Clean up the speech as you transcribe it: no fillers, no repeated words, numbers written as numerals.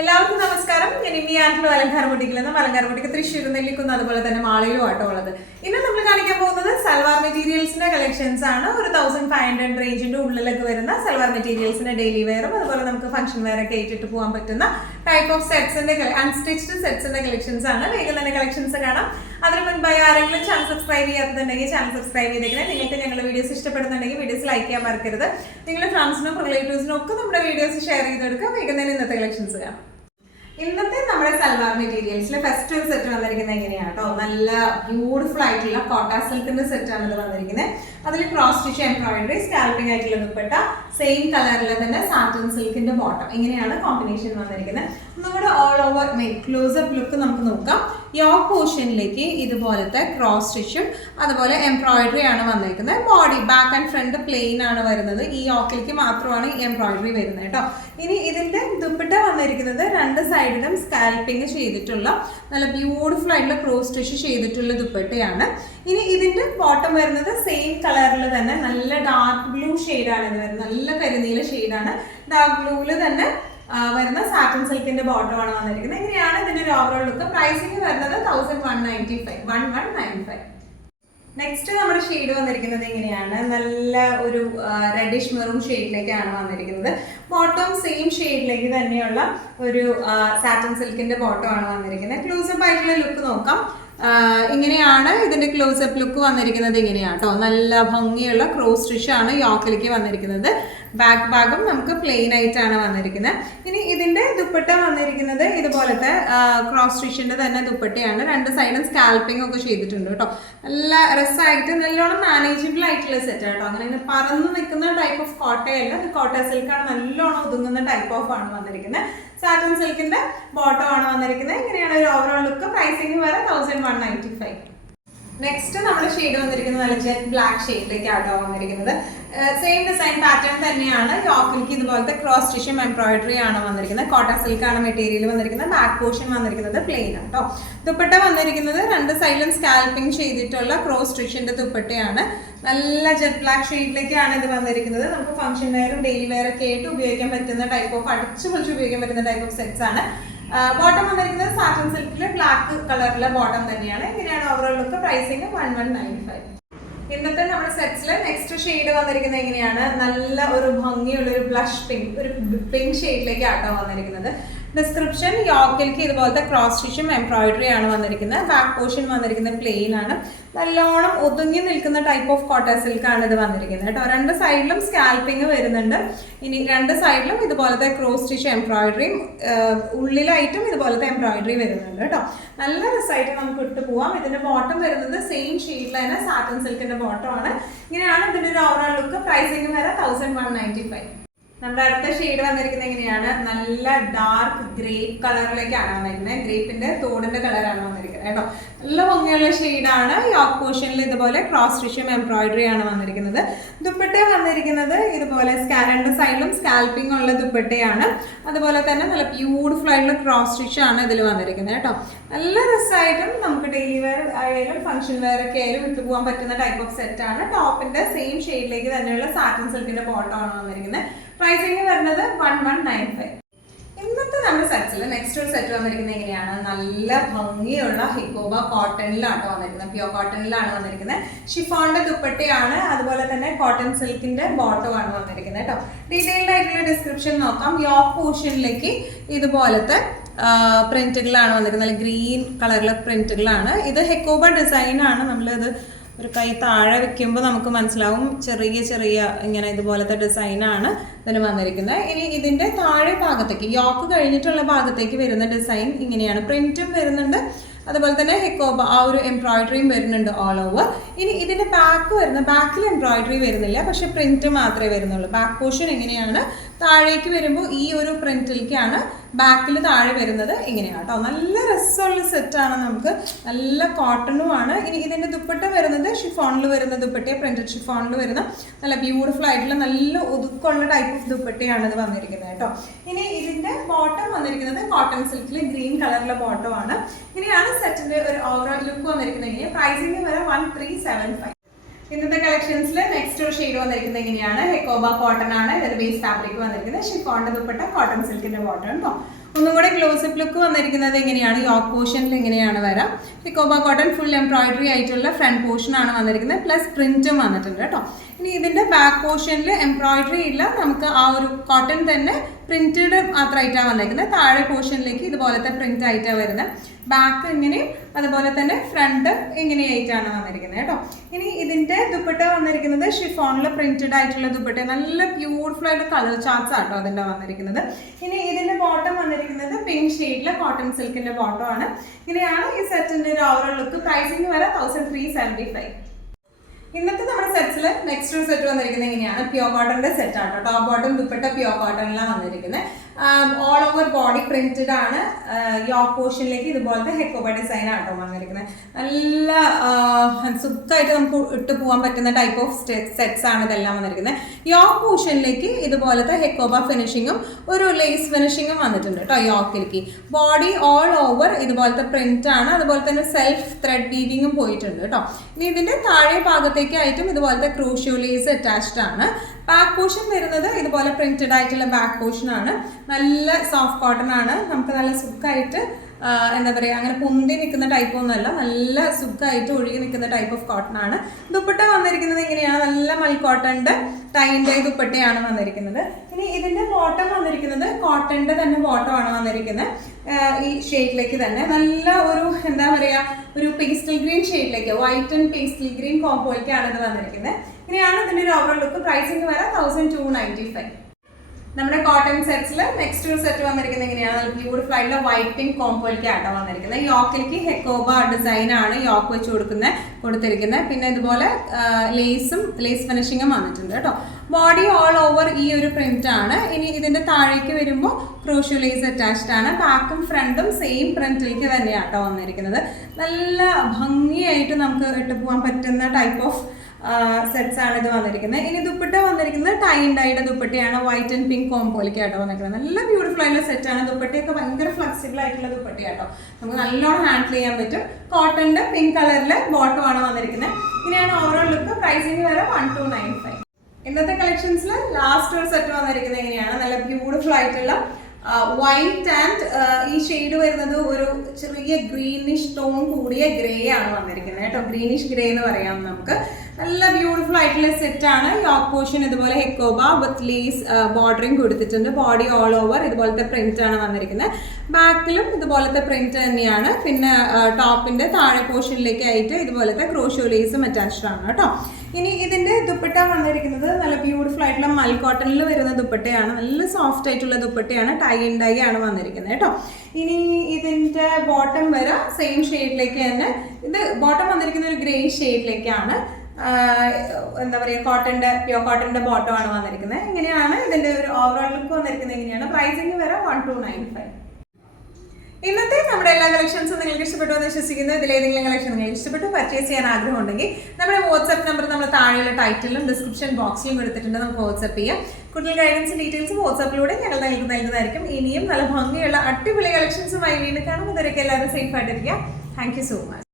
എല്ലാവർക്കും നമസ്കാരം. ഞാൻ ഇനി ആറ്റിലും അലങ്കാരമുട്ടിക്കിൽ നിന്നും അലങ്കാരമുട്ടിക്ക് തൃശ്ശൂർ നെല്ലിക്കുന്ന അതുപോലെ തന്നെ മാളയിലും ആട്ടോ ഉള്ളത്. ഇന്ന് നമ്മൾ കാണിക്കാൻ പോകുന്നത് സൽവാർ മെറ്റീരിയൽസിന്റെ കളക്ഷൻസ് ആണ്. ഒരു 1500 റേഞ്ചിന്റെ ഉള്ളിലൊക്കെ വരുന്ന സൽവാർ മെറ്റീരിയൽസിന്റെ ഡെയിലി വെയറും അതുപോലെ നമുക്ക് ഫംഗ്ഷൻ വെയർ ഒക്കെ ഇട്ടിട്ട് പോകാൻ പറ്റുന്ന ടൈപ്പ് ഓഫ് സെറ്റ്സിന്റെ അൺസ്റ്റിച്ച്ഡ് സെറ്റ്സിന്റെ കളക്ഷൻസ് ആണ്. വേഗം തന്നെ കളക്ഷൻസ് കാണാം. അതിന് മുൻപായി ആരെങ്കിലും ചാനൽ സബ്സ്ക്രൈബ് ചെയ്യാത്തുണ്ടെങ്കിൽ ചാനൽ സബ്സ്ക്രൈബ് ചെയ്തേക്കണേ. നിങ്ങൾക്ക് ഞങ്ങളുടെ വീഡിയോസ് ഇഷ്ടപ്പെടുന്നുണ്ടെങ്കിൽ വീഡിയോസ് ലൈക്ക് ചെയ്യാൻ മറക്കരുത്. നിങ്ങളുടെ ഫ്രണ്ട്സിനും റിലേറ്റീവ്സിനും ഒക്കെ നമ്മുടെ വീഡിയോസ് ഷെയർ ചെയ്തെടുക്കുക. വേഗം തന്നെ ഇന്നത്തെ കളക്ഷൻസ് കാണാം. ഇന്നത്തെ നമ്മുടെ സൽവാർ മെറ്റീരിയൽസിലെ ഫസ്റ്റ് ഒരു സെറ്റ് വന്നിരിക്കുന്നത് എങ്ങനെയാണ് കേട്ടോ. നല്ല ബ്യൂട്ടിഫുൾ ആയിട്ടുള്ള കോട്ട സിൽക്കിന്റെ സെറ്റ് ആണ് ഇത് വന്നിരിക്കുന്നത്. അതിൽ ക്രോസ് സ്റ്റിച്ച് എംബ്രോയിഡറി സ്കാൽപ്പിംഗ് ആയിട്ടുള്ള ദുപ്പട്ട, സെയിം കളറിൽ തന്നെ സാറ്റൻ സിൽക്കിന്റെ ബോട്ടം, ഇങ്ങനെയാണ് കോമ്പിനേഷൻ വന്നിരിക്കുന്നത്. നമ്മുടെ ഓൾ ഓവർ ക്ലോസപ്പ് ലുക്ക് നമുക്ക് നോക്കാം. യോക്ക് പോർഷനിലേക്ക് ഇതുപോലത്തെ ക്രോസ് സ്റ്റിച്ചും അതുപോലെ എംബ്രോയിഡറി ആണ് വന്നിരിക്കുന്നത്. Body back and front plain ആണ് വരുന്നത്. ഈ യോക്കിലേക്ക് മാത്രമാണ് ഈ എംബ്രോയിഡറി വരുന്നത് കേട്ടോ. ഇനി ഇതിന്റെ ദുപ്പട്ട വന്നിരിക്കുന്നത് രണ്ട് സൈഡിലും സ്കാൽപ്പിംഗ് ചെയ്തിട്ടുള്ള നല്ല ബ്യൂട്ടിഫുൾ ആയിട്ടുള്ള ക്രോസ് സ്റ്റിച്ച് ചെയ്തിട്ടുള്ള ദുപ്പട്ടയാണ്. ഇനി ഇതിന്റെ ബോട്ടം വരുന്നത് സെയിം കളറിൽ തന്നെ നല്ല ഡാർക്ക് ബ്ലൂ ഷെയ്ഡാണ് ഇത് വരുന്നത്. നല്ല കരിനീല ഷെയ്ഡാണ്. ഡാർക്ക് ബ്ലൂവിൽ തന്നെ വരുന്ന സാറ്റൻ സിൽക്കിന്റെ ബോട്ടം ആണ് വന്നിരിക്കുന്നത്. ഇങ്ങനെയാണ് ഇതിന്റെ ഒരു ഓവറോൾ ലുക്ക്. പ്രൈസിംഗ് വരുന്നത് 1195. നെക്സ്റ്റ് നമ്മുടെ ഷെയ്ഡ് വന്നിരിക്കുന്നത് ഇങ്ങനെയാണ്. നല്ല ഒരു റെഡിഷ് മെറൂൺ ഷെയ്ഡിലേക്കാണ് വന്നിരിക്കുന്നത്. ബോട്ടം സെയിം ഷെയ്ഡിലേക്ക് തന്നെയുള്ള ഒരു സാറ്റൻ സിൽക്കിന്റെ ബോട്ടം ആണ് വന്നിരിക്കുന്നത്. ക്ലോസപ്പ് ആയിട്ടുള്ള ലുക്ക് നോക്കാം. ഇങ്ങനെയാണ് ഇതിന്റെ ക്ലോസപ്പ് ലുക്ക് വന്നിരിക്കുന്നത്. ഇങ്ങനെയാണ് കേട്ടോ. നല്ല ഭംഗിയുള്ള ക്രോസ് സ്റ്റിച്ച് ആണ് യോക്കിലേക്ക് വന്നിരിക്കുന്നത്. ബാക്ക് ഭാഗം നമുക്ക് പ്ലെയിൻ ആയിട്ടാണ് വന്നിരിക്കുന്നത്. ഇനി ഇതിന്റെ ദുപ്പട്ട വന്നിരിക്കുന്നത് ഇതുപോലത്തെ ക്രോസ് സ്റ്റിച്ചിന്റെ തന്നെ ദുപ്പട്ടയാണ്. രണ്ട് സൈഡും സ്കാൽപ്പിംഗ് ഒക്കെ ചെയ്തിട്ടുണ്ട് കേട്ടോ. നല്ല രസമായിട്ട് നല്ലോണം മാനേജബിൾ ആയിട്ടുള്ള സെറ്റ് കേട്ടോ. അങ്ങനെ പറന്ന് നിൽക്കുന്ന ടൈപ്പ് ഓഫ് കോട്ടയല്ല. ഇത് കോട്ട സിൽക്കാണ്. നല്ലോണം ഒതുങ്ങുന്ന ടൈപ്പ് ഓഫ് ആണ് വന്നിരിക്കുന്നത്. സാറ്റൻ സിൽക്കിന്റെ ബോട്ടം ആണ് വന്നിരിക്കുന്നത്. ഇങ്ങനെയാണ് ഒരു ഓവറോൾ ലുക്ക്. പ്രൈസിംഗ് വരെ 1195. നെക്സ്റ്റ് നമ്മുടെ ഷെയ്ഡ് വന്നിരിക്കുന്നത് നല്ല ജെറ്റ് ബ്ലാക്ക് ഷെയ്ഡിലേക്കാട്ടോ വന്നിരിക്കുന്നത്. സെയിം ഡിസൈൻ പാറ്റേൺ തന്നെയാണ്. യോക്കിലേക്ക് ഇതുപോലത്തെ ക്രോസ് സ്റ്റിച്ചും എംബ്രോയിഡറി ആണ് വന്നിരിക്കുന്നത്. കോട്ട സിൽക്കാണ് മെറ്റീരിയൽ വന്നിരിക്കുന്നത്. ബാക്ക് പോർഷൻ വന്നിരിക്കുന്നത് പ്ലെയിൻ ആണ് കേട്ടോ. ദുപ്പട്ട വന്നിരിക്കുന്നത് രണ്ട് സൈഡിലും സ്കാൽപ്പിംഗ് ചെയ്തിട്ടുള്ള ക്രോസ് സ്റ്റിച്ചിന്റെ ദുപ്പട്ടയാണ്. നല്ല ജെറ്റ് ബ്ലാക്ക് ഷെയ്ഡിലേക്കാണ് ഇത് വന്നിരിക്കുന്നത്. നമുക്ക് ഫംഗ്ഷൻ വെയറും ഡെയിലി വെയർ ഒക്കെ ആയിട്ട് ഉപയോഗിക്കാൻ പറ്റുന്ന ടൈപ്പ് ഓഫ് അടിച്ചു പൊളിച്ച് ഉപയോഗിക്കാൻ പറ്റുന്ന ടൈപ്പ് ഓഫ് സെറ്റ്സ് ആണ്. ബോട്ടം വന്നിരിക്കുന്നത് സാറ്റൻ സിൽക്കിലെ ബ്ലാക്ക് കളറിലെ ബോട്ടം തന്നെയാണ്. ഇങ്ങനെയാണ് ഓവറോൾ ലുക്ക്. പ്രൈസിംഗ് 1195. ഇന്നത്തെ നമ്മുടെ സെറ്റ്സിലെ നെക്സ്റ്റ് ഷെയ്ഡ് വന്നിരിക്കുന്നത് എങ്ങനെയാണ്. നല്ല ഒരു ഭംഗിയുള്ള ഒരു ബ്ലഷ് പിങ്ക്, ഒരു പിങ്ക് ഷെയ്ഡിലേക്ക് ആട്ടോ വന്നിരിക്കുന്നത്. ഡിസ്ക്രിപ്ഷൻ യോക്കിലേക്ക് ഇതുപോലത്തെ ക്രോസ് സ്റ്റിച്ചും എംബ്രോയിഡറി ആണ് വന്നിരിക്കുന്നത്. ബാക്ക് പോർഷൻ വന്നിരിക്കുന്നത് പ്ലെയിൻ ആണ്. നല്ലോണം ഒതുങ്ങി നിൽക്കുന്ന ടൈപ്പ് ഓഫ് കോട്ട സിൽക്ക് ആണ് ഇത് വന്നിരിക്കുന്നത് കേട്ടോ. രണ്ട് സൈഡിലും സ്കാൽപ്പിംഗ് വരുന്നുണ്ട്. ഇനി രണ്ട് സൈഡിലും ഇതുപോലത്തെ ക്രോസ് സ്റ്റിച്ച് എംബ്രോയിഡറിയും ഉള്ളിലായിട്ടും ഇതുപോലത്തെ എംബ്രോയിഡറി വരുന്നുണ്ട് കേട്ടോ. നല്ല രസമായിട്ട് നമുക്ക് ഇട്ട് പോവാം. ഇതിന്റെ ബോട്ടം വരുന്നത് സെയിം ഷെയ്ഡിൽ തന്നെ സാറ്റൻ സിൽക്കിന്റെ ബോട്ടം ആണ്. ഇങ്ങനെയാണ് ഇതിന്റെ ഒരു ഓവറോൾ ലുക്ക്. പ്രൈസിംഗ് വരെ 1195. നമ്മുടെ അടുത്ത ഷെയ്ഡ് വന്നിരിക്കുന്നത് എങ്ങനെയാണ്. നല്ല ഡാർക്ക് ഗ്രേപ്പ് കളറിലേക്കാണ് വന്നിരിക്കുന്നത്. ഗ്രേപ്പിന്റെ തോടിന്റെ കളറാണ് വന്നിരിക്കുന്നത് കേട്ടോ. നല്ല ഭംഗിയുള്ള ഷെയ്ഡാണ്. യോക്ക് പോർഷനിൽ ഇതുപോലെ ക്രോസ് സ്റ്റിച്ചും എംബ്രോയിഡറി ആണ് വന്നിരിക്കുന്നത്. ദുപ്പട്ട വന്നിരിക്കുന്നത് ഇതുപോലെ രണ്ട് സൈഡിലും സ്കാൽപ്പിംഗ് ഉള്ള ദുപ്പട്ടയാണ്. അതുപോലെ തന്നെ നല്ല ബ്യൂട്ടിഫുൾ ആയിട്ടുള്ള ക്രോസ് സ്റ്റിച്ച് ആണ് ഇതിൽ വന്നിരിക്കുന്നത് കേട്ടോ. നല്ല രസമായിട്ടും നമുക്ക് ഡെയിലി വെയർ ആയാലും ഫംഗ്ഷൻ വെയർ ഒക്കെ ആയാലും ഇട്ട് പോകാൻ പറ്റുന്ന ടൈപ്പ് ഓഫ് സെറ്റ് ആണ്. ടോപ്പിന്റെ സെയിം ഷെയ്ഡിലേക്ക് തന്നെയുള്ള സാറ്റൻ സിൽക്കിന്റെ ബോട്ടം ആണ് വന്നിരിക്കുന്നത്. പ്രൈസിംഗ് വരുന്നത് 1195. ഇന്നത്തെ നമ്മുടെ സെറ്റ്സിൽ നെക്സ്റ്റ് ഒരു സെറ്റ് വന്നിരിക്കുന്നത് എങ്ങനെയാണ്. നല്ല ഭംഗിയുള്ള ഹിക്കോബ കോട്ടണിലാണ് വന്നിരിക്കുന്നത്. പ്യോർ കോട്ടണിലാണ് വന്നിരിക്കുന്നത്. ഷിഫോണിന്റെ ദുപ്പട്ടയാണ്. അതുപോലെ തന്നെ കോട്ടൺ സിൽക്കിന്റെ ബോട്ടം ആണ് വന്നിരിക്കുന്നത് കേട്ടോ. ഡീറ്റെയിൽഡ് ആയിട്ടുള്ള ഡിസ്ക്രിപ്ഷൻ നോക്കാം. യോക്ക് പോർഷനിലേക്ക് ഇതുപോലത്തെ പ്രിന്റുകളാണ് വന്നിരിക്കുന്നത്. നല്ല ഗ്രീൻ കളറിലെ പ്രിന്റുകളാണ്. ഇത് ഹെക്കോബ ഡിസൈൻ ആണ്. നമ്മളിത് ഒരു കൈ താഴെ വെക്കുമ്പോൾ നമുക്ക് മനസ്സിലാവും. ചെറിയ ചെറിയ ഇങ്ങനെ ഇതുപോലത്തെ ഡിസൈനാണ് ഇതിന് വന്നിരിക്കുന്നത്. ഇനി ഇതിന്റെ താഴെ ഭാഗത്തേക്ക് യോക്ക് കഴിഞ്ഞിട്ടുള്ള ഭാഗത്തേക്ക് വരുന്ന ഡിസൈൻ ഇങ്ങനെയാണ്. പ്രിന്റും വരുന്നുണ്ട്. അതുപോലെ തന്നെ ഹെക്കോബ ആ ഒരു എംബ്രോയിഡറിയും വരുന്നുണ്ട് ഓൾ ഓവർ. ഇനി ഇതിന്റെ ബാക്ക് വരുന്ന ബാക്കിൽ എംബ്രോയിഡറി വരുന്നില്ല, പക്ഷെ പ്രിന്റ് മാത്രമേ വരുന്നുള്ളൂ. ബാക്ക് പോർഷൻ എങ്ങനെയാണ്. താഴേക്ക് വരുമ്പോൾ ഈ ഒരു പ്രിന്റിലേക്കാണ് ബാക്കിൽ താഴെ വരുന്നത്. ഇങ്ങനെയാണ് കേട്ടോ. നല്ല രസമുള്ള സെറ്റാണ്. നമുക്ക് നല്ല കോട്ടണുമാണ്. ഇനി ഇതിന്റെ ദുപ്പട്ട വരുന്നത് ഷിഫോണിൽ വരുന്ന ദുപ്പട്ടയെ, പ്രിന്റഡ് ഷിഫോണിൽ വരുന്ന നല്ല ബ്യൂട്ടിഫുൾ ആയിട്ടുള്ള നല്ല ഒതുക്കമുള്ള ടൈപ്പ് ഓഫ് ദുപ്പട്ടയാണ് ഇത് വന്നിരിക്കുന്നത് കേട്ടോ. ഇനി ഇതിന്റെ ബോട്ടം വന്നിരിക്കുന്നത് കോട്ടൺ സിൽക്കിൽ ഗ്രീൻ കളറിലെ ബോട്ടം ആണ്. ഇങ്ങനെയാണ് സെറ്റിന്റെ ഒരു ഓവറോൾ ലുക്ക് വന്നിരിക്കുന്നത്. പ്രൈസിംഗ് വരെ 1375. ഇന്നത്തെ കളക്ഷൻസിൽ നെക്സ്റ്റ് ഒരു ഷെയ്ഡ് വന്നിരിക്കുന്നത് എങ്ങനെയാണ്. ഹെക്കോബ കോട്ടൺ ആണ് ഇതിന്റെ ബേസ് ഫാബ്രിക് വന്നിരിക്കുന്നത്. ഷിഫോണിന്റെ ദുപ്പട്ട കോട്ടൺ സിൽക്കിന്റെ ബോട്ടം കേട്ടോ. ഒന്നും കൂടെ ക്ലോസപ്പ് ലുക്ക് വന്നിരിക്കുന്നത് എങ്ങനെയാണ്, യോക്ക് പോർഷനിൽ എങ്ങനെയാണ് വരാം. ഹെക്കോബ കോട്ടൺ ഫുൾ എംബ്രോയിഡറി ആയിട്ടുള്ള ഫ്രണ്ട് പോർഷൻ ആണ് വന്നിരിക്കുന്നത്, പ്ലസ് പ്രിന്റും വന്നിട്ടുണ്ട് കേട്ടോ. ഇനി ഇതിന്റെ ബാക്ക് പോർഷനിൽ എംബ്രോയിഡറി ഇല്ല, നമുക്ക് ആ ഒരു കോട്ടൺ തന്നെ പ്രിന്റഡ് മാത്രമായിട്ടാണ് വന്നിരിക്കുന്നത്. താഴെ പോർഷനിലേക്ക് ഇതുപോലത്തെ പ്രിന്റ് ആയിട്ടാണ് വരുന്നത്. ബാക്ക് ഇങ്ങനെയും അതുപോലെ തന്നെ ഫ്രണ്ട് ഇങ്ങനെയായിട്ടാണ് വന്നിരിക്കുന്നത് കേട്ടോ. ഇനി ഇതിന്റെ ദുപ്പട്ട വന്നിരിക്കുന്നത് ഷിഫോണിൽ പ്രിന്റഡ് ആയിട്ടുള്ള ദുപ്പട്ട, നല്ല ബ്യൂട്ടിഫുൾ ആയിട്ട് കളർ ചാർട്ട്സ് ആട്ടോ അതിന്റെ വന്നിരിക്കുന്നത്. ഇനി ഇതിന്റെ ബോട്ടം വന്നിരിക്കുന്നത് പിങ്ക് ഷെയ്ഡിലെ കോട്ടൺ സിൽക്കിന്റെ ബോട്ടം ആണ്. ഇങ്ങനെയാണ് ഈ സെറ്റിന്റെ ഒരു ഓവറോൾ ലുക്ക്. പ്രൈസിംഗ് വരെ 1375. ഇന്നത്തെ നമ്മുടെ സെറ്റ്സിൽ നെക്സ്റ്റ് ഒരു സെറ്റ് വന്നിരിക്കുന്നത് എങ്ങനെയാണ്, പ്യോർ കോട്ടന്റെ സെറ്റ് ആണ്. ടോപ്പ് ബോട്ടം ദുപ്പട്ട പ്യോർ കോട്ടണിലാണ് വന്നിരിക്കുന്നത്. ഓൾ ഓവർ ബോഡി പ്രിന്റഡ് ആണ്. യോക്ക് പോർഷനിലേക്ക് ഇതുപോലത്തെ ഹെക്കോബ ഡിസൈൻ ആട്ടോ വന്നിരിക്കുന്നത്. നല്ല സുഖമായിട്ട് നമുക്ക് ഇട്ട് പോകാൻ പറ്റുന്ന ടൈപ്പ് ഓഫ് സെറ്റ്സ് ആണ് ഇതെല്ലാം വന്നിരിക്കുന്നത്. യോക്ക് പോർഷനിലേക്ക് ഇതുപോലത്തെ ഹെക്കോബ ഫിനിഷിങ്ങും ഒരു ലേസ് ഫിനിഷിങ്ങും വന്നിട്ടുണ്ട് കേട്ടോ. യോക്കിലേക്ക് ബോഡി ഓൾ ഓവർ ഇതുപോലത്തെ പ്രിന്റ് ആണ്. അതുപോലെ തന്നെ സെൽഫ് ത്രെഡ് വീവിങ്ങും പോയിട്ടുണ്ട് കേട്ടോ. ഇനി ഇതിന്റെ താഴെ ഭാഗത്തേക്കായിട്ടും ഇതുപോലത്തെ ക്രൂഷ്യോ ലേസ് അറ്റാച്ച്ഡ് ആണ്. ബാക്ക് പോർഷൻ വരുന്നത് ഇതുപോലെ പ്രിന്റഡ് ആയിട്ടുള്ള ബാക്ക് പോർഷൻ ആണ്. നല്ല സോഫ്റ്റ് കോട്ടൺ ആണ്. നമുക്ക് നല്ല സുഖമായിട്ട് എന്താ പറയുക, അങ്ങനെ പൊന്തി നിൽക്കുന്ന ടൈപ്പ് ഒന്നുമല്ല, നല്ല സുഖമായിട്ട് ഒഴുകി നിൽക്കുന്ന ടൈപ്പ് ഓഫ് കോട്ടൺ ആണ്. ദുപ്പട്ട വന്നിരിക്കുന്നത് എങ്ങനെയാണ്, നല്ല മൽ കോട്ടന്റെ ടൈൻ്റെ ദുപ്പട്ടയാണ് വന്നിരിക്കുന്നത്. ഇനി ഇതിന്റെ ബോട്ടം വന്നിരിക്കുന്നത് കോട്ടന്റെ തന്നെ ബോട്ടം ആണ് വന്നിരിക്കുന്നത്. ഈ ഷെയ്ഡിലേക്ക് തന്നെ നല്ല ഒരു എന്താ പറയുക, ഒരു പേസ്റ്റൽ ഗ്രീൻ ഷെയ്ഡിലേക്ക്, വൈറ്റ് ആൻഡ് പേസ്റ്റൽ ഗ്രീൻ കോമ്പോയിലേക്കാണ് ഇത് വന്നിരിക്കുന്നത്. ഇനിയാണ് ഇതിന്റെ ഒരു ഓവറോൾ ലുക്ക്. പ്രൈസിംഗ് വരെ 1295. നമ്മുടെ കോട്ടൺ സെറ്റ്സിൽ നെക്സ്റ്റ് ഒരു സെറ്റ് വന്നിരിക്കുന്നത് എങ്ങനെയാണ്, നല്ല ബ്യൂട്ടിഫുൾ ആയിട്ടുള്ള വൈറ്റ് പിങ്ക് കോമ്പോയിലേക്ക് ആട്ടോ വന്നിരിക്കുന്നത്. യോക്കിലേക്ക് ഹെക്കോബ ഡിസൈൻ ആണ് യോക്ക് വെച്ച് കൊടുത്തിരിക്കുന്നത്. പിന്നെ ഇതുപോലെ ലേസ് ഫിനിഷിങ്ങും വന്നിട്ടുണ്ട് കേട്ടോ. ബോഡി ഓൾ ഓവർ ഈ ഒരു പ്രിന്റ് ആണ്. ഇനി ഇതിന്റെ താഴേക്ക് വരുമ്പോൾ ക്രൂഷ്യോ ലേസ് അറ്റാച്ച്ഡ് ആണ്. ബാക്കും ഫ്രണ്ടും സെയിം പ്രിന്റിലേക്ക് തന്നെയാട്ടോ വന്നിരിക്കുന്നത്. നല്ല ഭംഗിയായിട്ട് നമുക്ക് ഇട്ട് പോകാൻ പറ്റുന്ന ടൈപ്പ് ഓഫ് സെറ്റ്സ് ആണ് ഇത് വന്നിരിക്കുന്നത്. ഇനി ദുപ്പട്ട വന്നിരിക്കുന്നത് ടൈ ആൻഡ് ഡൈയുടെ ദുപ്പട്ടയാണ്. വൈറ്റ് ആൻഡ് പിങ്ക് കോമ്പോയിലേക്കാട്ടോ വന്നിരിക്കുന്നത്. നല്ല ബ്യൂട്ടിഫുൾ ആയിട്ടുള്ള സെറ്റാണ്. ദുപ്പട്ടയൊക്കെ ഭയങ്കര ഫ്ലെക്സിബിൾ ആയിട്ടുള്ള ദുപ്പട്ടയാട്ടോ, നമുക്ക് നല്ലോണം ഹാൻഡിൽ ചെയ്യാൻ പറ്റും. കോട്ടന്റെ പിങ്ക് കളറിലെ ബോട്ടം ആണ് വന്നിരിക്കുന്നത്. ഇങ്ങനെയാണ് ഓവറോൾ ലുക്ക്. പ്രൈസിംഗ് വരെ 1295. ഇന്നത്തെ കളക്ഷൻസിൽ ലാസ്റ്റ് ഒരു സെറ്റ് വന്നിരിക്കുന്നത് എങ്ങനെയാണ്, നല്ല ബ്യൂട്ടിഫുൾ ആയിട്ടുള്ള വൈറ്റ് ആൻഡ് ഈ ഷെയ്ഡ് വരുന്നത് ഒരു ചെറിയ ഗ്രീനിഷ് ടോൺ കൂടിയ ഗ്രേ ആണ് വന്നിരിക്കുന്നത് കേട്ടോ. ഗ്രീനിഷ് ഗ്രേ എന്ന് പറയാം നമുക്ക്. നല്ല ബ്യൂട്ടിഫുൾ ആയിട്ടുള്ള സെറ്റ് ആണ്. യോക്ക് പോർഷൻ ഇതുപോലെ ഹെക്കോബ വിത്ത് ലേസ് ബോർഡറിങ് കൊടുത്തിട്ടുണ്ട്. ബോഡി ഓൾ ഓവർ ഇതുപോലത്തെ പ്രിന്റ് ആണ് വന്നിരിക്കുന്നത്. ബാക്കിലും ഇതുപോലത്തെ പ്രിന്റ് തന്നെയാണ്. പിന്നെ ടോപ്പിന്റെ താഴെ പോർഷനിലേക്ക് ആയിട്ട് ഇതുപോലത്തെ ക്രോഷ്യോ ലേസും അറ്റാച്ച്ഡ് ആണ് കേട്ടോ. ഇനി ഇതിന്റെ ദുപ്പട്ട വന്നിരിക്കുന്നത് നല്ല ബ്യൂട്ടിഫുൾ ആയിട്ടുള്ള മൽ കോട്ടണിൽ വരുന്ന ദുപ്പട്ടയാണ്. നല്ല സോഫ്റ്റ് ആയിട്ടുള്ള ദുപ്പട്ടയാണ്. ടൈ ആൻഡ് ഡൈ ആണ് വന്നിരിക്കുന്നത് കേട്ടോ. ഇനി ഇതിന്റെ ബോട്ടം വരെ സെയിം ഷെയ്ഡിലേക്ക് തന്നെ. ഇത് ബോട്ടം വന്നിരിക്കുന്ന ഒരു ഗ്രേ ഷെയ്ഡിലേക്കാണ്. എന്താ പറയുക, പ്യോർ കോട്ടന്റെ ബോട്ടം ആണ് വന്നിരിക്കുന്നത്. ഇങ്ങനെയാണ് ഇതിന്റെ ഒരു ഓവറോൾ ലുക്ക് വന്നിരിക്കുന്നത്. എങ്ങനെയാണ് പ്രൈസിംഗ് വരെ 1295. ഇന്നത്തെ നമ്മുടെ എല്ലാ കളക്ഷൻസും നിങ്ങൾക്ക് ഇഷ്ടപ്പെട്ടു എന്ന് വിശ്വസിക്കുന്നു. ഇതിലേതെങ്കിലും കളക്ഷൻ നിങ്ങൾക്ക് ഇഷ്ടപ്പെട്ടു പർച്ചേസ് ചെയ്യാൻ ആഗ്രഹം ഉണ്ടെങ്കിൽ നമ്മുടെ വാട്സ്ആപ്പ് നമ്പർ നമ്മൾ താഴെയുള്ള ടൈറ്റിലും ഡിസ്ക്രിപ്ഷൻ ബോക്സിലും കൊടുത്തിട്ടുണ്ട്. നമുക്ക് വാട്സ്ആപ്പ് ചെയ്യാം. കൂടുതൽ ഗൈഡൻസ് ഡീറ്റെയിൽസ് വാട്സ്ആപ്പിലൂടെ ഞങ്ങൾ നിങ്ങൾക്ക് നൽകുന്നതായിരിക്കും. ഇനിയും നല്ല ഭംഗിയുള്ള അടിപൊളി കളക്ഷൻസുമായി വീണ്ടും കാണും. ഇതുവരെയൊക്കെ എല്ലാവരും സേഫ് ആയിട്ടിരിക്കുക. Thank you so much.